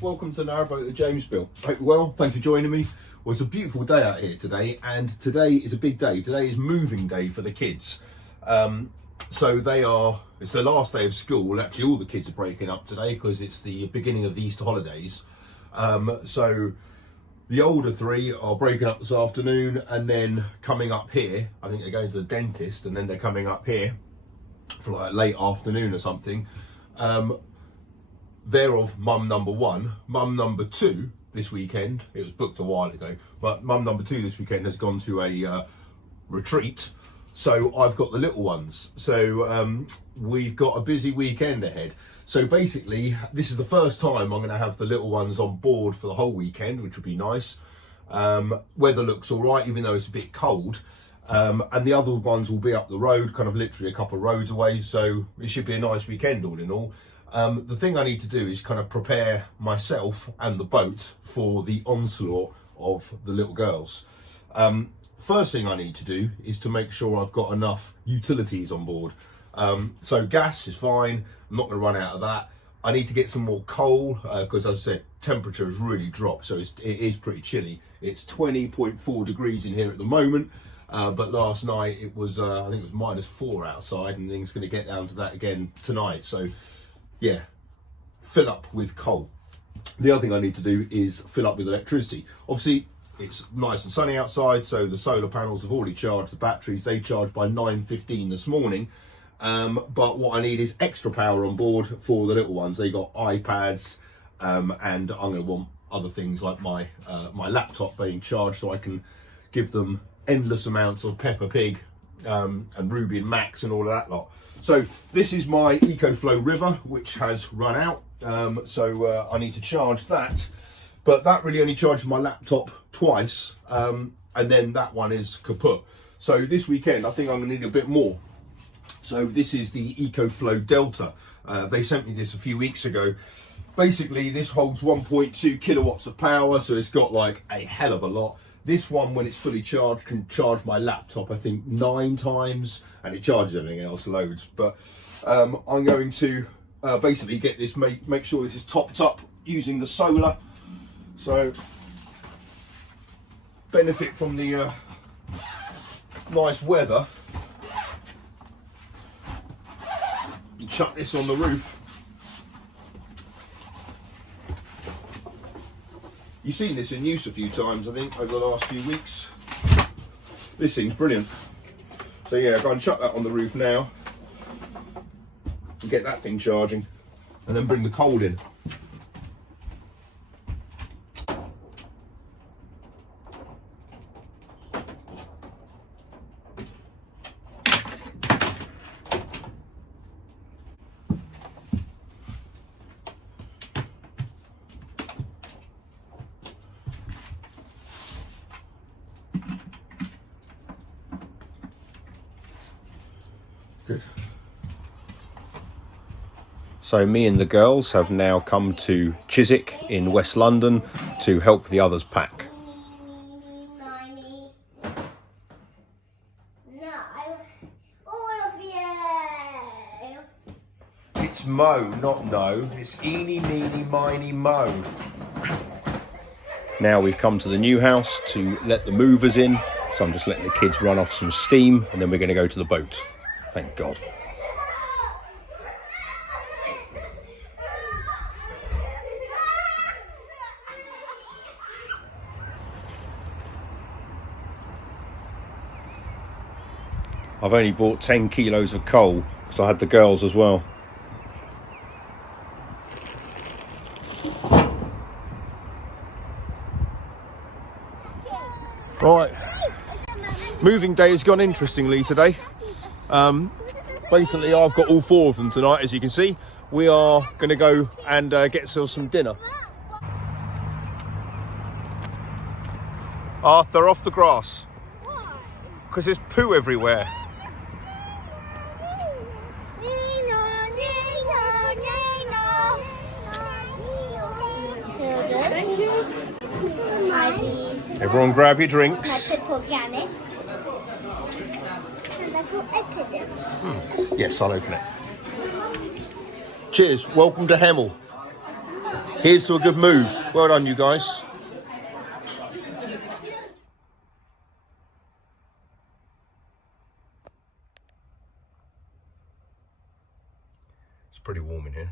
Welcome to Narrowboat at Jamesville. Hope you're well, thanks for joining me. Well, it's a beautiful day out here today, and today is a big day. Today is moving day for the kids. So it's the last day of school. Actually, all the kids are breaking up today because it's the beginning of the Easter holidays. So the older three are breaking up this afternoon and then coming up here. I think they're going to the dentist and then they're coming up here for like late afternoon or something. They're of mum number one. Mum number two this weekend, it was booked a while ago, but mum number two this weekend has gone to a retreat. So I've got the little ones. So we've got a busy weekend ahead. So basically, this is the first time I'm going to have the little ones on board for the whole weekend, which would be nice. Weather looks all right, even though it's a bit cold. And the other ones will be up the road, kind of literally a couple of roads away. So it should be a nice weekend all in all. The thing I need to do is kind of prepare myself and the boat for the onslaught of the little girls. First thing I need to do is to make sure I've got enough utilities on board. So gas is fine, I'm not going to run out of that. I need to get some more coal because, as I said, temperature has really dropped, so it is pretty chilly. It's 20.4 degrees in here at the moment, but last night it was, I think it was -4 outside, and things going to get down to that again tonight. So yeah, fill up with coal. The other thing I need to do is fill up with electricity. Obviously, it's nice and sunny outside, so the solar panels have already charged the batteries. They charged by 9:15 this morning. But what I need is extra power on board for the little ones. They got iPads, and I'm going to want other things like my laptop being charged, so I can give them endless amounts of Peppa Pig and Ruby and Max and all of that lot. So this is my EcoFlow River, which has run out. So I need to charge that, but that really only charges my laptop twice, and then that one is kaput. So this weekend I think I'm going to need a bit more. So this is the ECOFLOW Delta. They sent me this a few weeks ago. Basically, this holds 1.2 kilowatts of power, so it's got like a hell of a lot. This one, when it's fully charged, can charge my laptop, I think, 9 times, and it charges everything else loads. But I'm going to basically get this, make sure this is topped up using the solar. So benefit from the nice weather. And chuck this on the roof. You've seen this in use a few times, I think, over the last few weeks. This thing's brilliant. So yeah, go and chuck that on the roof now and get that thing charging, and then bring the coal in. Good. So me and the girls have now come to Chiswick in West London to help the others pack. No, all of you. It's Mo, not no. It's eeny, meeny, miny, mo. Now we've come to the new house to let the movers in. So I'm just letting the kids run off some steam, and then we're going to go to the boat. Thank God. I've only bought 10 kilos of coal because I had the girls as well. Right, moving day has gone interestingly today. Basically, I've got all 4 of them tonight, as you can see. We are going to go and get ourselves some dinner. Arthur, off the grass. Why? Because there's poo everywhere. Everyone grab your drinks. Organic. Yes, I'll open it. Cheers. Welcome to Hemel. Here's to a good move. Well done, you guys. It's pretty warm in here.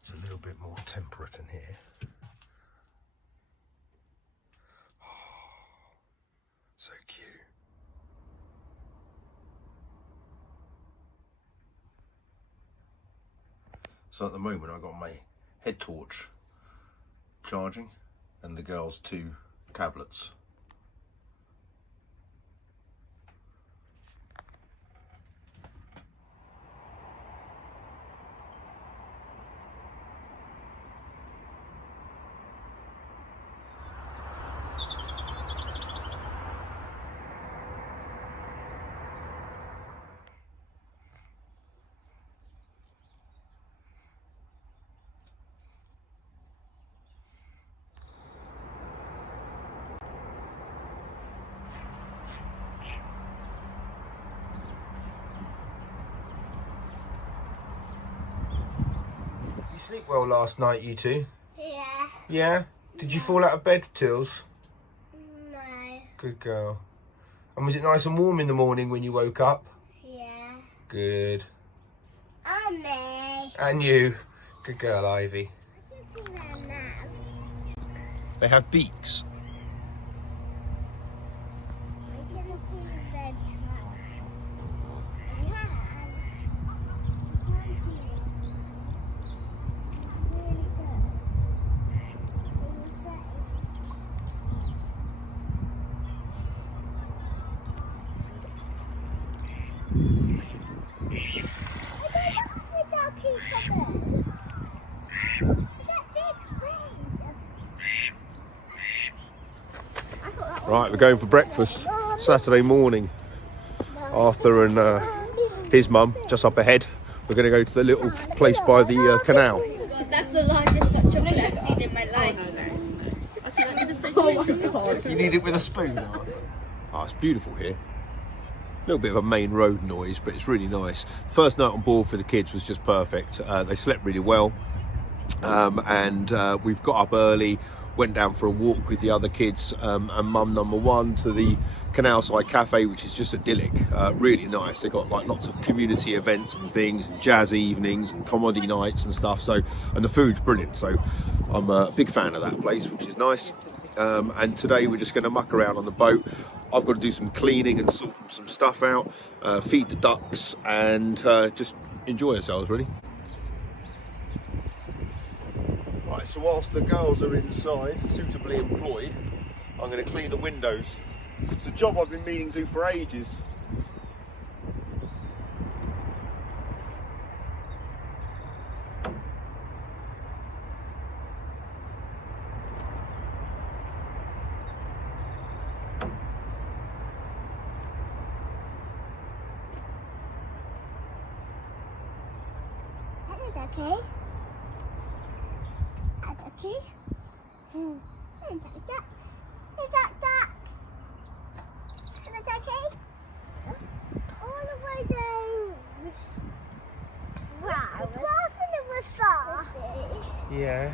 It's a little bit more temperate in here. So cute. So at the moment I've got my head torch charging and the girls' 2 tablets. Sleep well last night, you two? Yeah. Yeah? Did you fall out of bed, Tills? No. Good girl. And was it nice and warm in the morning when you woke up? Yeah. Good. Me. And you? Good girl, Ivy. I can see their naps. They have beaks. I can see their tracks. Yeah. I can see it. Really good. What was that? Right, we're going for breakfast Saturday morning. Arthur and his mum just up ahead. We're going to go to the little place by the canal. That's the largest hot chocolate I've seen in my life. You need it with a spoon. Oh, it's beautiful here. A little bit of a main road noise, but it's really nice. First night on board for the kids was just perfect. They slept really well, and we've got up early, went down for a walk with the other kids and mum number 1 to the Canalside Cafe, which is just idyllic, really nice. They've got like lots of community events and things, and jazz evenings and comedy nights and stuff. So, and the food's brilliant. So I'm a big fan of that place, which is nice. And today we're just going to muck around on the boat. I've got to do some cleaning and sort some stuff out, feed the ducks, and just enjoy ourselves, really. Right, so whilst the girls are inside, suitably employed, I'm going to clean the windows. It's a job I've been meaning to do for ages. Okay. Okay. Is that? Is that okay? All the way down. Wow. The glass in it was soft. Yeah.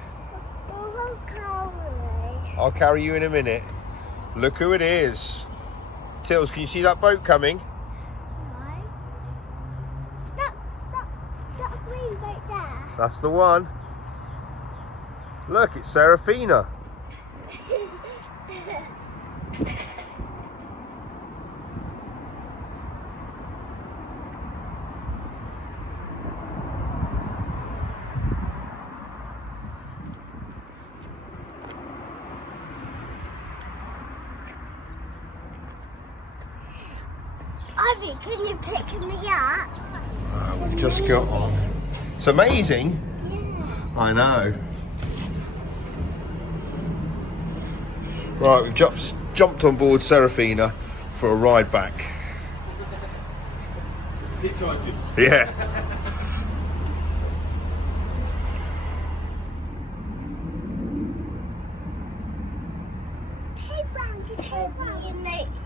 Oh, carry. I'll carry you in a minute. Look who it is. Tills, can you see that boat coming? That green boat there. That's the one. Look, it's Serafina. Ivy, can you pick me up? We've just got on. It's amazing. Yeah. I know. Right, we've jumped on board Serafina for a ride back. Yeah. Hey, Brown,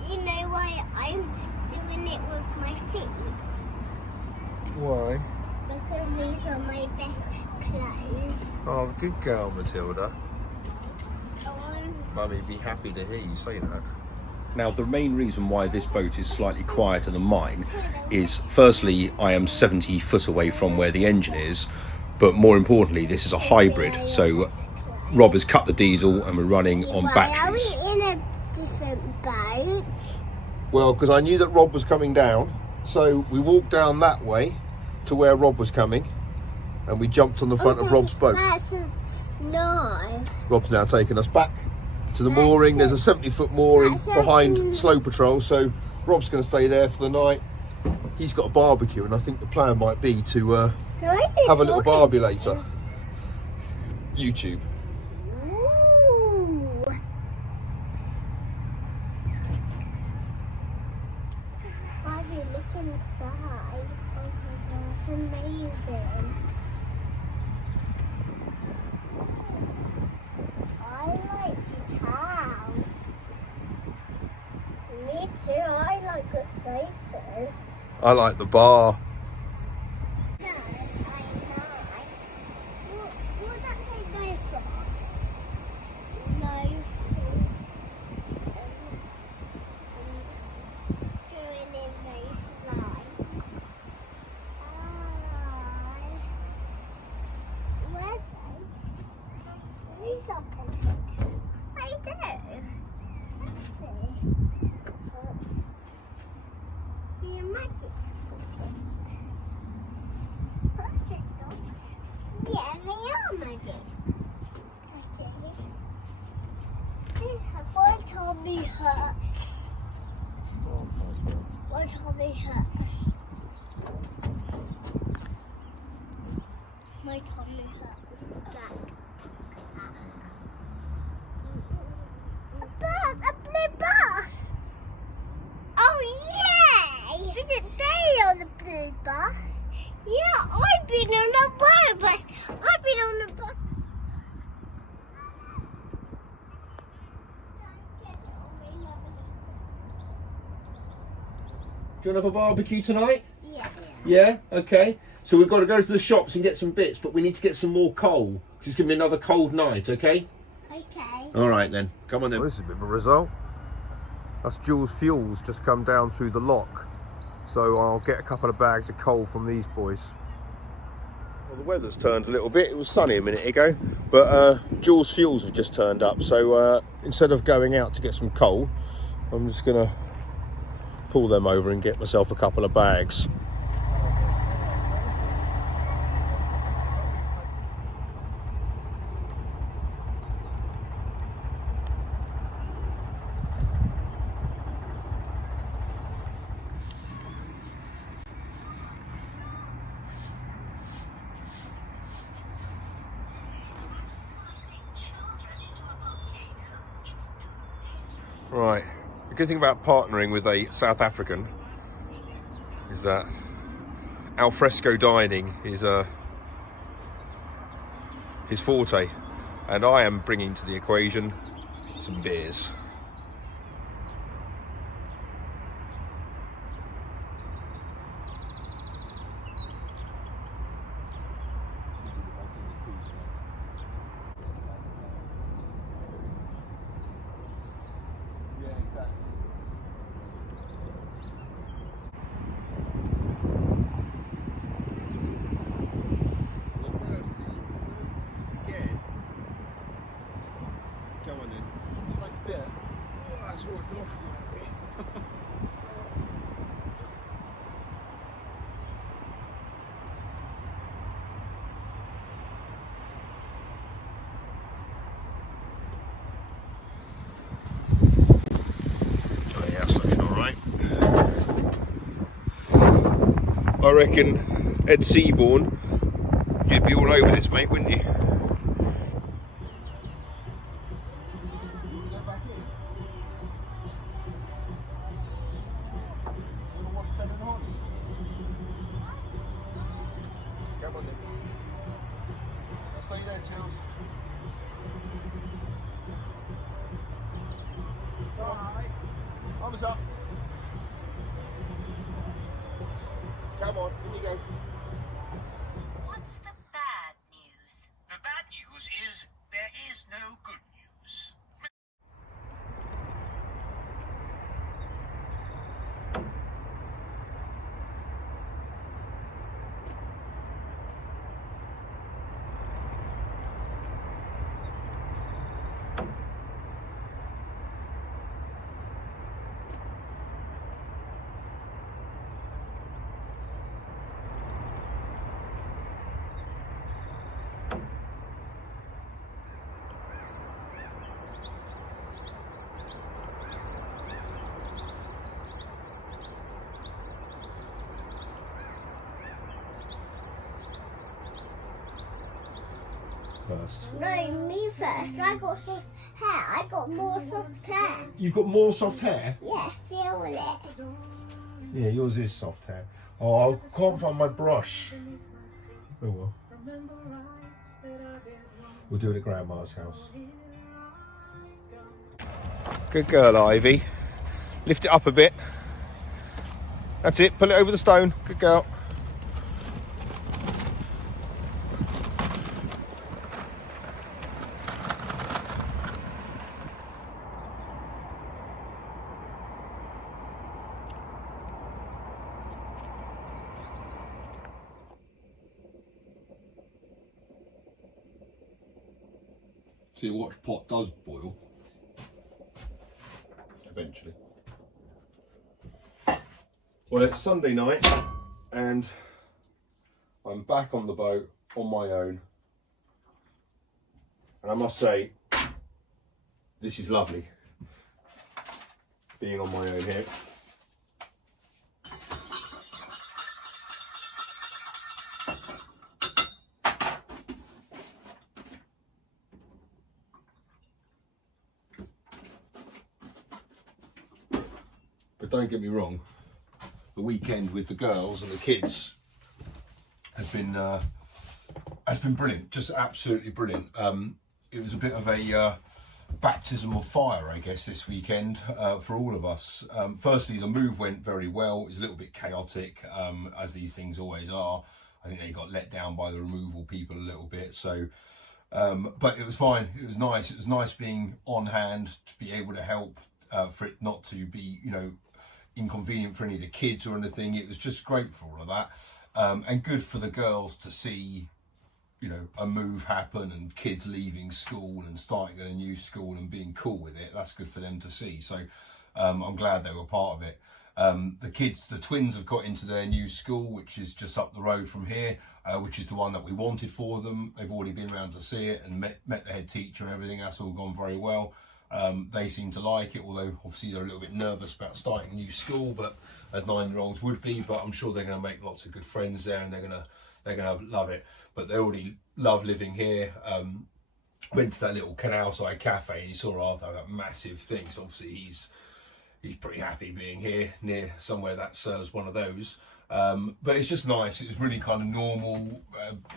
you know why I'm doing it with my feet? Why? Because these are my best clothes. Oh, good girl, Matilda. Um, Mummy, be happy to hear you say that. Now, the main reason why this boat is slightly quieter than mine is, firstly, I am 70 foot away from where the engine is, but more importantly, this is a hybrid. So Rob has cut the diesel and we're running on batteries. Why are we in a different boat? Well, because I knew that Rob was coming down, so we walked down that way to where Rob was coming, and we jumped on the front of Rob's boat. That says no. Rob's now taking us back to the mooring. There's a 70-foot mooring behind Slow Patrol, so Rob's going to stay there for the night. He's got a barbecue, and I think the plan might be to have a little barbie later. YouTube. Ooh. Barbie, look inside. Oh my gosh, amazing. I like your town. Me too, I like the sofas. I like the bar. No, I know. What would that say no for? No for going in those slides. Where's these are pictures? I do. Let's see. The magic. Yeah, they are magic. Okay. My tummy hurts. My tummy hurts. My tummy hurts. A bus! A blue bus! Oh yay! Is it Bay on the blue bus? Yeah, I've been on a blue bus. I've been on the bus. Do you want to have a barbecue tonight? Yeah. Yeah? Okay. So we've got to go to the shops and get some bits, but we need to get some more coal, because it's going to be another cold night, okay? Okay. All right then. Come on then. Well, this is a bit of a result. That's Jules Fuels just come down through the lock. So I'll get a couple of bags of coal from these boys. Well, the weather's turned a little bit. It was sunny a minute ago, but Jules Fuels have just turned up. So instead of going out to get some coal, I'm just going to pull them over and get myself a couple of bags. Right, the good thing about partnering with a South African is that alfresco dining is his forte, and I am bringing to the equation some beers. Come on then. Would you like a beer? Oh, that's what I can offer you. Oh yeah, that's looking alright. I reckon Ed Seaborn, you'd be all over this, mate, wouldn't you? Come on then. I'll see you there, Chills. Come on, mate. Arms up. Come on, in you go. first? No, me first. I got soft hair. I got more soft hair. You've got more soft hair? Yeah, feel it. Yeah, yours is soft hair. Oh, I can't find my brush. Oh well. We'll do it at Grandma's house. Good girl, Ivy. Lift it up a bit. That's it. Pull it over the stone. Good girl. See, a watch pot does boil. Eventually. Well, it's Sunday night and I'm back on the boat on my own. And I must say, this is lovely, being on my own here. But don't get me wrong, the weekend with the girls and the kids has been brilliant, just absolutely brilliant. It was a bit of a baptism of fire, I guess, this weekend for all of us. Firstly, the move went very well. It was a little bit chaotic, as these things always are. I think they got let down by the removal people a little bit. So, but it was fine. It was nice. It was nice being on hand to be able to help, for it not to be, you know, inconvenient for any of the kids or anything. It was just great for all of that, and good for the girls to see, you know, a move happen and kids leaving school and starting at a new school and being cool with it. That's good for them to see. So I'm glad they were part of it. The kids, the twins, have got into their new school, which is just up the road from here, which is the one that we wanted for them. They've already been around to see it and met the head teacher and everything. That's all gone very well. They seem to like it, although obviously they're a little bit nervous about starting a new school, but as 9-year-olds would be. But I'm sure they're going to make lots of good friends there, and they're going to love it. But they already love living here. Went to that little canal side cafe, and you saw Arthur, that massive thing. So obviously he's pretty happy being here near somewhere that serves one of those. But it's just nice. It was really kind of normal.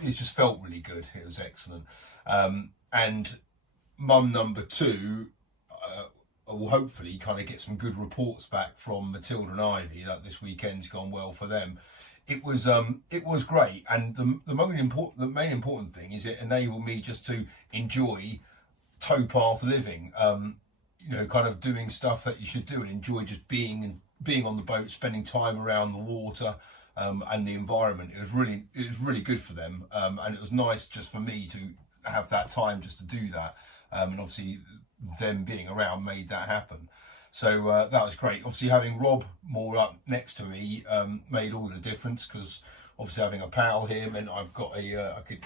It just felt really good. It was excellent. And mum number 2 will hopefully kind of get some good reports back from Matilda and Ivy that this weekend's gone well for them. It was great, and the main important thing is it enabled me just to enjoy towpath living. You know, kind of doing stuff that you should do and enjoy just being on the boat, spending time around the water and the environment. It was really good for them, and it was nice just for me to have that time just to do that. And obviously them being around made that happen. So that was great. Obviously having Rob more up next to me made all the difference, because obviously having a pal here meant I've got he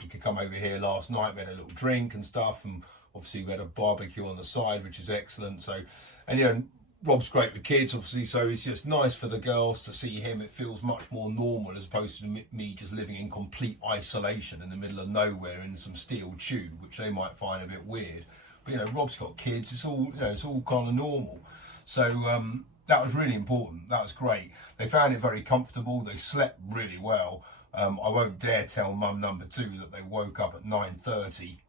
could come over here last night. We had a little drink and stuff, and obviously we had a barbecue on the side, which is excellent. So, and you know, Rob's great with kids, obviously, so it's just nice for the girls to see him. It feels much more normal as opposed to me just living in complete isolation in the middle of nowhere in some steel tube, which they might find a bit weird. But you know, Rob's got kids. It's all, you know, it's all kind of normal. So that was really important. That was great. They found it very comfortable. They slept really well. I won't dare tell mum number 2 that they woke up at 9:30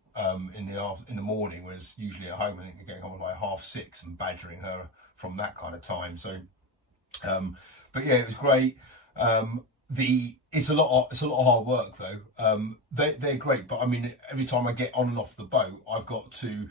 in the morning, whereas usually at home I think they're getting home at like 6:30 and badgering her from that kind of time. So, but yeah, it was great. It's a lot of hard work though. They're great, but I mean, every time I get on and off the boat, I've got to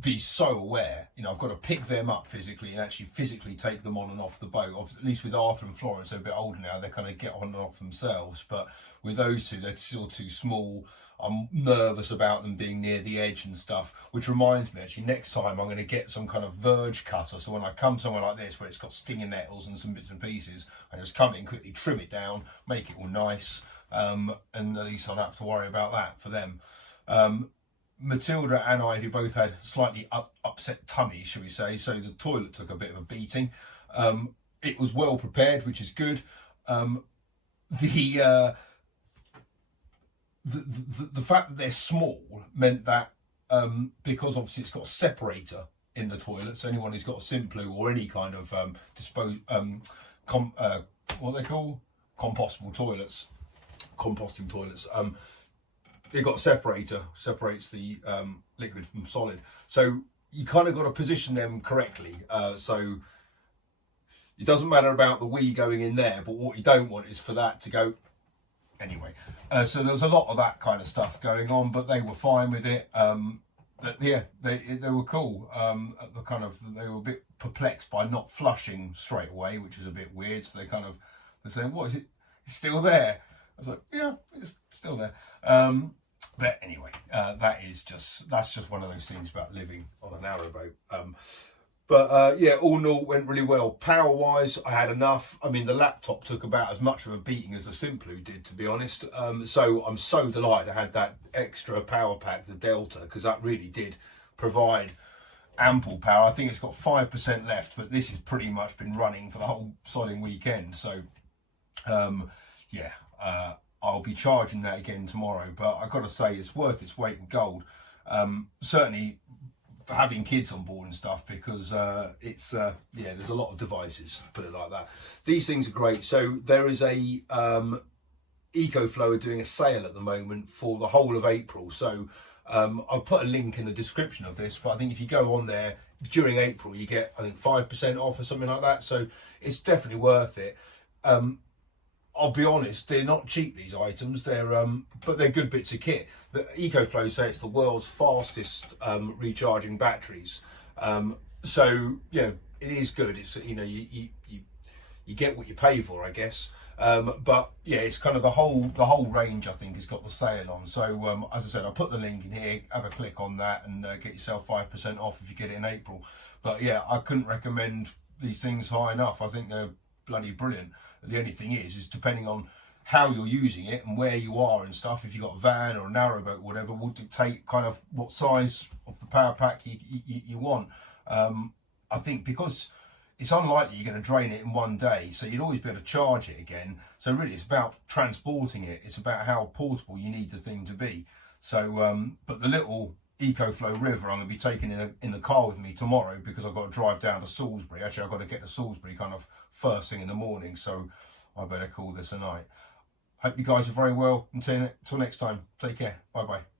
be so aware. You know, I've got to pick them up physically and actually physically take them on and off the boat. At least with Arthur and Florence, they're a bit older now, they kind of get on and off themselves. But with those 2, they're still too small. I'm nervous about them being near the edge and stuff, which reminds me, actually, next time I'm going to get some kind of verge cutter. So when I come somewhere like this, where it's got stinging nettles and some bits and pieces, I just come in quickly, trim it down, make it all nice, and at least I don't have to worry about that for them. Matilda and Ivy both had slightly upset tummies, shall we say, so the toilet took a bit of a beating. It was well prepared, which is good. The the fact that they're small meant that because obviously it's got a separator in the toilet, so anyone who's got a Simploo or any kind of what they call composting toilets, they've got a separator, separates the liquid from solid. So you kind of got to position them correctly. So it doesn't matter about the wee going in there, but what you don't want is for that to go anyway. So there was a lot of that kind of stuff going on, but they were fine with it. But yeah, they were cool. They were a bit perplexed by not flushing straight away, which is a bit weird. So they're saying, "What is it? It's still there." I was like, "Yeah, it's still there." But anyway, that's just one of those things about living on a narrowboat. Yeah, all in all, went really well. Power wise, I had enough. I mean, the laptop took about as much of a beating as the Simploo did, to be honest. So I'm so delighted I had that extra power pack, the Delta, because that really did provide ample power. I think it's got 5% left, but this has pretty much been running for the whole sodding weekend. So yeah, I'll be charging that again tomorrow. But I've got to say, it's worth its weight in gold. Certainly for having kids on board and stuff, because it's yeah, there's a lot of devices, put it like that. These things are great. So there is a EcoFlow are doing a sale at the moment for the whole of April. So I'll put a link in the description of this, but I think if you go on there during April, you get, I think, 5% off or something like that. So it's definitely worth it. I'll be honest, they're not cheap, these items. But they're good bits of kit. The EcoFlow say it's the world's fastest recharging batteries. So you know, it is good. It's, you know, you get what you pay for, I guess. But yeah, it's kind of the whole range, I think, has got the sale on. So as I said, I'll put the link in here. Have a click on that and get yourself 5% off if you get it in April. But yeah, I couldn't recommend these things high enough. I think they're bloody brilliant. The only thing is depending on how you're using it and where you are and stuff, if you've got a van or a narrowboat, whatever, will dictate kind of what size of the power pack you want. I think because it's unlikely you're going to drain it in one day, so you'd always be able to charge it again. So really it's about transporting it. It's about how portable you need the thing to be. So, but the little EcoFlow River I'm going to be taking in the car with me tomorrow, because I've got to drive down to Salisbury. Actually, I've got to get to Salisbury kind of first thing in the morning, so I better call this a night. Hope you guys are very well. Until next time, take care. Bye bye.